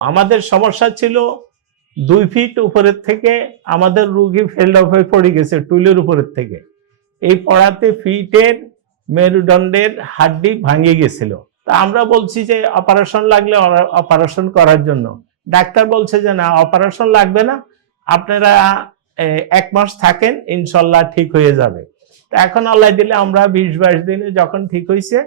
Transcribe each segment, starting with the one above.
আমাদের সমস্যা ছিল দুই ফিট উপরের থেকে আমাদের রুগী ফেল্ড অফ হয়ে পড়ে গেছে, টুলের উপরের থেকে। এই পড়াতে ফিটের মেরুদণ্ডের হাড্ডি ভাঙে গেছিল। তা আমরা বলছি যে অপারেশন লাগলে অপারেশন করার জন্য। ডাক্তার বলছে যে না অপারেশন লাগবে না। আপনারা এক মাস থাকেন, ইনশাল্লাহ ঠিক হয়ে যাবে। তা এখন আল্লাহ দিলে আমরা বিশ বাইশ দিনে যখন ঠিক হয়েছে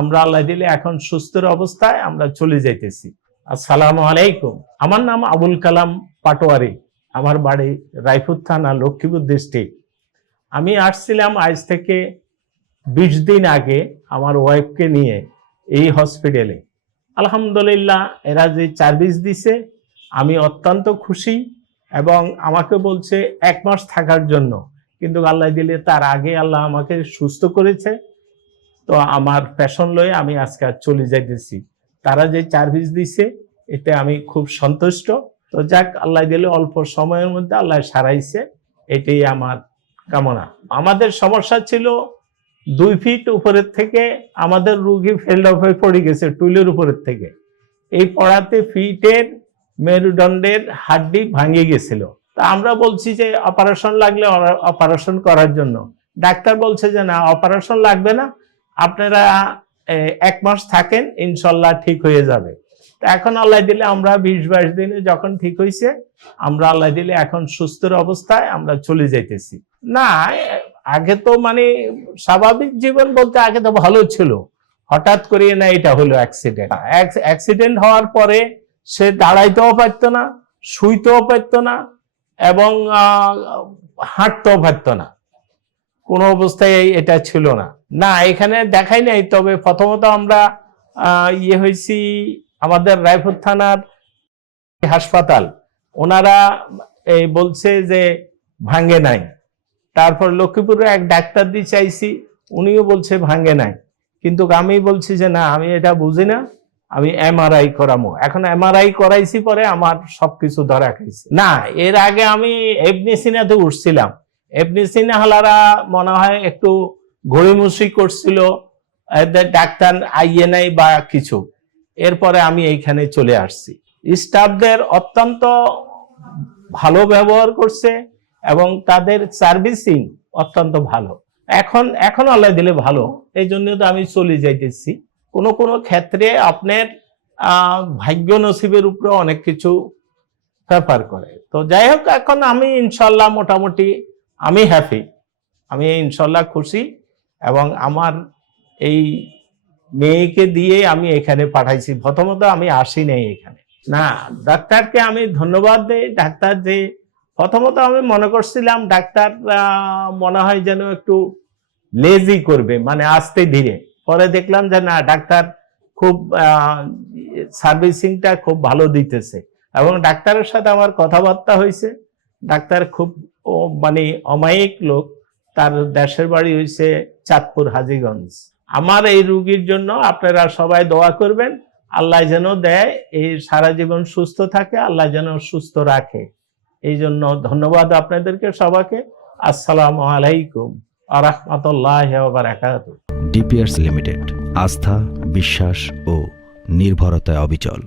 আমরা আল্লাহ দিলে এখন সুস্থর অবস্থায় আমরা চলে যাইতেছি। আসসালামু আলাইকুম। আমার নাম আবুল কালাম পাটোয়ারি। আমার বাড়ি রায়পুর থানা, লক্ষ্মীপুর ডিস্ট্রিক্ট আমি আসছিলাম আজ থেকে বিশ দিন আগে আমার ওয়াইফকে নিয়ে এই হসপিটালে আলহামদুলিল্লাহ, এরা যে সার্ভিস দিছে, আমি অত্যন্ত খুশি এবং আমাকে বলছে এক মাস থাকার জন্য। কিন্তু আল্লাহ দিলে তার আগে আল্লাহ আমাকে সুস্থ করেছে। তো আমার ফ্যাশন লয়ে আমি আজকে চলে যাইতেছি। তারা যে সার্ভিস দিছে, এতে আমি খুব সন্তুষ্ট। তো যাক, আল্লাহ দিলে অল্প সময়ের মধ্যে আল্লাহ সারাইছে। এটাই আমার কামনা। আমাদের সমস্যা ছিল দুই ফিট উপরের থেকে আমাদের রুগী ফেল্ড অফ হয়ে পড়ে গেছে, টুলের উপরের থেকে। এই পড়াতে ফিটের মেরুদণ্ডের হাড্ডি ভাঙে গেছিল। তা আমরা বলছি যে অপারেশন লাগলে অপারেশন করার জন্য। ডাক্তার বলছে যে না অপারেশন লাগবে না। আপনারা এক মাস থাকেন, ইনশাল্লাহ ঠিক হয়ে যাবে। তা এখন আল্লাহ দিলে আমরা বিশ বাইশ দিনে যখন ঠিক হয়েছে আমরা আল্লাহ দিলে এখন সুস্থর অবস্থায় আমরা চলে যাইতেছি। না, আগে তো মানে স্বাভাবিক জীবন বলতে আগে তো ভালো ছিল। হঠাৎ করে না এটা হলো অ্যাক্সিডেন্ট অ্যাক্সিডেন্ট হওয়ার পরে সে দাঁড়াইতেও পারতো না, শুইতেও পারতো না এবং হাঁটতেও পারতো না। কোনো অবস্থায় এটা ছিল না। না, এখানে দেখাই নাই, তবে প্রথমত আমরা ইয়ে হয়েছি আমাদের রায়পুর থানার হাসপাতাল। ওনারা এই বলছে যে ভাঙ্গে নাই। তারপর লক্ষ্মীপুরে এক ডাক্তার দিয়ে চাইছি, উনিও বলছে ভাঙ্গে নাই। কিন্তু আমি বলছি যে না, আমি এটা বুঝি না, আমি এমআরআই করামো। এখন এমআরআই করাইছি পরে আমার সবকিছু ধরা খাইছে। না, এর আগে আমি এফনিসিনাতে উঠছিলাম। এফনিসিনা হালারা মনে হয় একটু ঘড়িমুসি করছিল ডাক্তার আইয়ে নাই বা কিছু। এরপরে আমি এইখানে চলে আসছি। স্টাফদের অত্যন্ত ভালো ব্যবহার করছে এবং তাদের সার্ভিসিং অত্যন্ত ভালো। এখন এখন আল্লাহ দিলে ভালো। এই জন্য তো আমি চলে যাইতেছি। কোনো কোনো ক্ষেত্রে আপনার ভাগ্য নসিবের উপরে অনেক কিছু ব্যাপার করে। তো যাই হোক, এখন আমি ইনশাল্লাহ মোটামুটি আমি হ্যাপি আমি ইনশাল্লাহ খুশি এবং আমার এই মেয়েকে দিয়ে আমি এখানে পাঠাইছি। প্রথমত আমি আসি নাই এখানে। না, ডাক্তারকে আমি ধন্যবাদ দেই। ডাক্তার যে, প্রথমত আমি মনে করছিলাম ডাক্তার মনে হয় যেন একটু লেজি করবে মানে আস্তে ধীরে। পরে দেখলাম যে না, ডাক্তার খুব সার্ভিসিংটা খুব ভালো দিতেছে। এবং ডাক্তারের সাথে আমার কথাবার্তা হয়েছে ডাক্তার খুব মানে অমায়িক লোক, তার দেশের বাড়ি হয়েছে চাঁদপুর, হাজিগঞ্জ। আমার এই রুগীর জন্য আপনারা সবাই দোয়া করবেন, আল্লাহ যেন দেয়, এই সারা জীবন সুস্থ থাকে, আল্লাহ যেন সুস্থ রাখে। এই জন্য ধন্যবাদ আপনাদেরকে সবাইকে। আসসালামু আলাইকুম আরহামতুল্লাহ ডিপিয়ার্স লিমিটেড, আস্থা, বিশ্বাস ও নির্ভরতায় অবিচল।